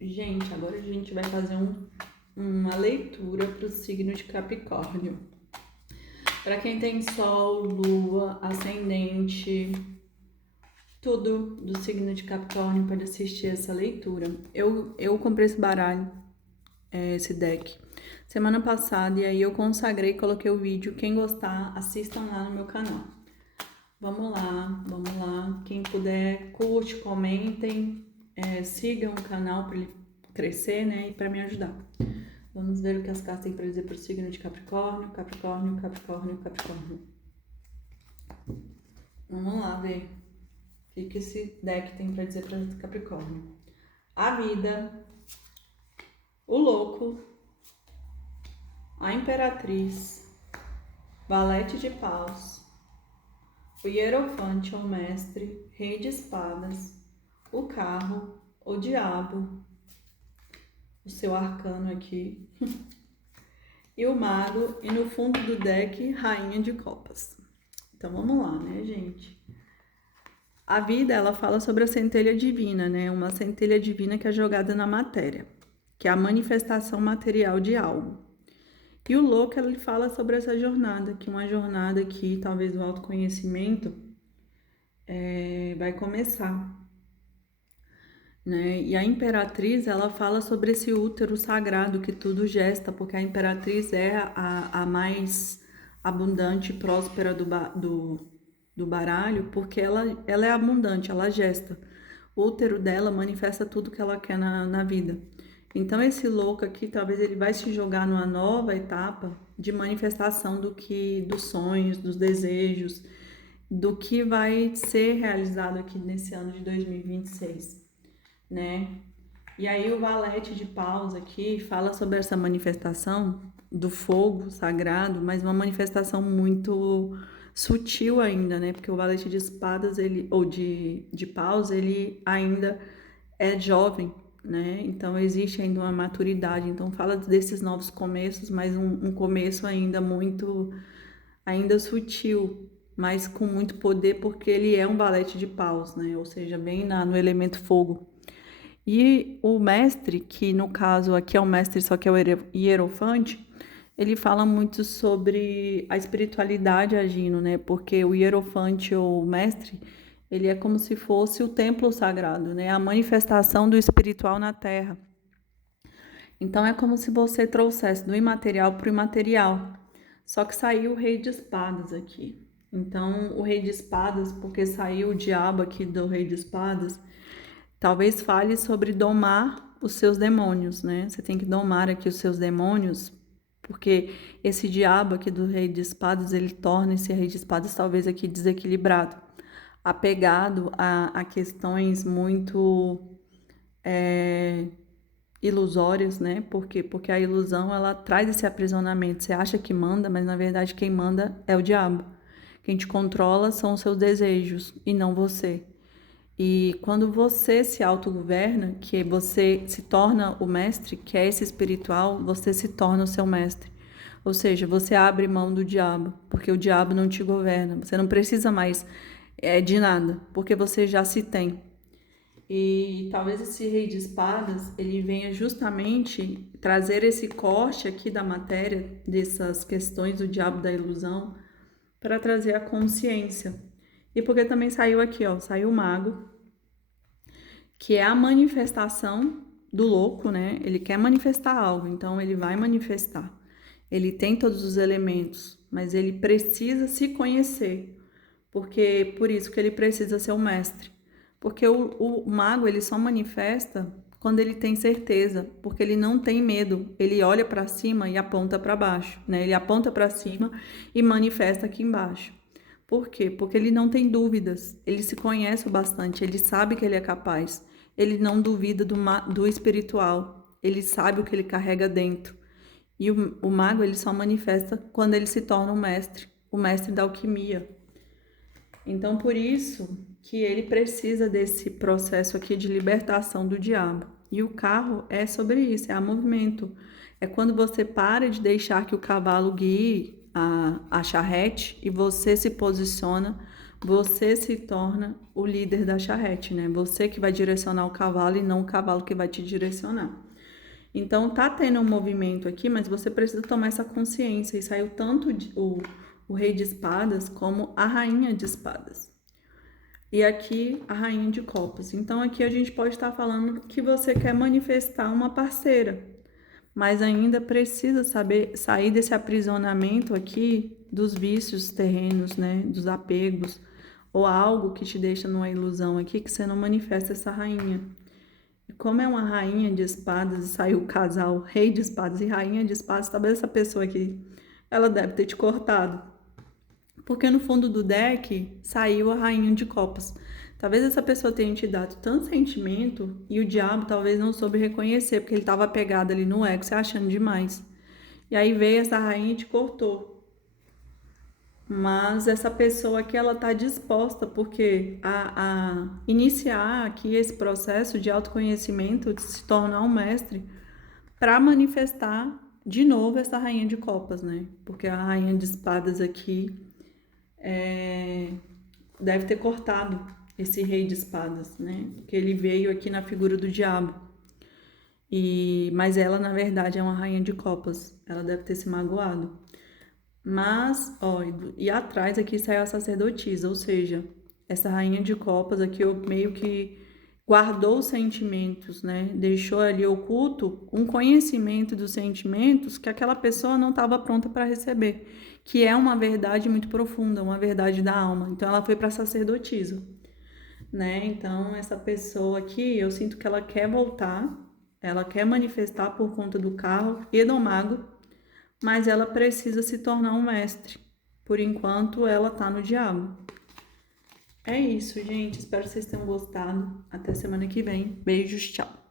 Gente, agora a gente vai fazer uma leitura para o signo de Capricórnio. Para quem tem Sol, Lua, Ascendente, tudo do signo de Capricórnio pode assistir essa leitura. Eu comprei esse baralho, esse deck, semana passada, e aí eu consagrei, coloquei o vídeo. Quem gostar, assistam lá no meu canal. Vamos lá. Quem puder, curte, comentem, sigam o canal para ele crescer, né? E para me ajudar. Vamos ver o que as cartas têm para dizer para o signo de Capricórnio, Capricórnio, Capricórnio, Capricórnio. Vamos lá ver o que esse deck tem para dizer para Capricórnio. A vida, o louco, a imperatriz, valete de paus, o hierofante ou mestre, rei de espadas, o carro, o diabo, o seu arcano aqui, e o mago, e no fundo do deck, rainha de copas. Então vamos lá, né, gente? A vida, ela fala sobre a centelha divina, né? Uma centelha divina que é jogada na matéria, que é a manifestação material de algo. E o louco, ele fala sobre essa jornada, que é uma jornada que talvez o autoconhecimento vai começar, né? E a imperatriz, ela fala sobre esse útero sagrado que tudo gesta, porque a imperatriz é a mais abundante e próspera do baralho, porque ela é abundante, ela gesta. O útero dela manifesta tudo que ela quer na vida. Então, esse louco aqui, talvez ele vai se jogar numa nova etapa de manifestação dos sonhos, dos desejos, do que vai ser realizado aqui nesse ano de 2026, né? E aí o valete de paus aqui fala sobre essa manifestação do fogo sagrado, mas uma manifestação muito sutil ainda, né? Porque o valete de espadas, ou de paus, ele ainda é jovem, né? Então existe ainda uma maturidade. Então fala desses novos começos, mas um começo ainda sutil, mas com muito poder, porque ele é um valete de paus, né? Ou seja, bem no elemento fogo. E o mestre, que no caso aqui é o mestre, só que é o hierofante, ele fala muito sobre a espiritualidade agindo, né? Porque o hierofante ou o mestre, ele é como se fosse o templo sagrado, né? A manifestação do espiritual na Terra. Então é como se você trouxesse do imaterial para o imaterial. Só que saiu o rei de espadas aqui. Então, o rei de espadas, porque saiu o diabo aqui do rei de espadas, talvez fale sobre domar os seus demônios, né? Você tem que domar aqui os seus demônios, porque esse diabo aqui do rei de espadas, ele torna esse rei de espadas talvez aqui desequilibrado, apegado a questões muito ilusórias, né? Por quê? Porque a ilusão, ela traz esse aprisionamento. Você acha que manda, mas na verdade quem manda é o diabo. Quem te controla são os seus desejos e não você. E quando você se autogoverna, que você se torna o mestre, que é esse espiritual, você se torna o seu mestre. Ou seja, você abre mão do diabo, porque o diabo não te governa. Você não precisa mais de nada, porque você já se tem. E talvez esse rei de espadas, ele venha justamente trazer esse corte aqui da matéria, dessas questões do diabo da ilusão, para trazer a consciência. E porque também saiu aqui, ó, saiu o mago, que é a manifestação do louco, né? Ele quer manifestar algo, então ele vai manifestar. Ele tem todos os elementos, mas ele precisa se conhecer, porque por isso que ele precisa ser o mestre. Porque o mago, ele só manifesta quando ele tem certeza, porque ele não tem medo. Ele olha para cima e aponta para baixo, né? Ele aponta para cima e manifesta aqui embaixo. Por quê? Porque ele não tem dúvidas, ele se conhece o bastante, ele sabe que ele é capaz, ele não duvida do espiritual, ele sabe o que ele carrega dentro. E o mago, ele só manifesta quando ele se torna o mestre da alquimia. Então, por isso que ele precisa desse processo aqui de libertação do diabo. E o carro é sobre isso, é a movimento. É quando você para de deixar que o cavalo guie a charrete e você se posiciona você se torna o líder da charrete, né? Você que vai direcionar o cavalo e não o cavalo que vai te direcionar. Então, tá tendo um movimento aqui, mas você precisa tomar essa consciência. E saiu tanto o rei de espadas como a rainha de espadas. E aqui, a rainha de copas. Então, aqui a gente pode estar falando que você quer manifestar uma parceira, mas ainda precisa saber sair desse aprisionamento aqui dos vícios terrenos, né? Dos apegos, ou algo que te deixa numa ilusão aqui que você não manifesta essa rainha. E como é uma rainha de espadas e saiu o casal rei de espadas e rainha de espadas, talvez essa pessoa aqui, ela deve ter te cortado. Porque no fundo do deck saiu a rainha de copas. Talvez essa pessoa tenha te dado tanto sentimento e o diabo talvez não soube reconhecer, porque ele estava apegado ali no ego, se achando demais. E aí veio essa rainha e te cortou. Mas essa pessoa aqui, ela está disposta, porque a iniciar aqui esse processo de autoconhecimento, de se tornar um mestre, para manifestar de novo essa rainha de copas, né? Porque a rainha de espadas aqui deve ter cortado esse rei de espadas, né? Porque ele veio aqui na figura do diabo. Mas ela, na verdade, é uma rainha de copas. Ela deve ter se magoado. Mas, ó, e atrás aqui saiu a sacerdotisa, ou seja, essa rainha de copas aqui meio que guardou os sentimentos, né? Deixou ali oculto um conhecimento dos sentimentos que aquela pessoa não estava pronta para receber, que é uma verdade muito profunda, uma verdade da alma. Então ela foi para a sacerdotisa, né? Então essa pessoa aqui, eu sinto que ela quer voltar, ela quer manifestar por conta do carro e do mago, mas ela precisa se tornar um mestre. Por enquanto, ela tá no diabo. É isso, gente. Espero que vocês tenham gostado. Até semana que vem. Beijos, tchau.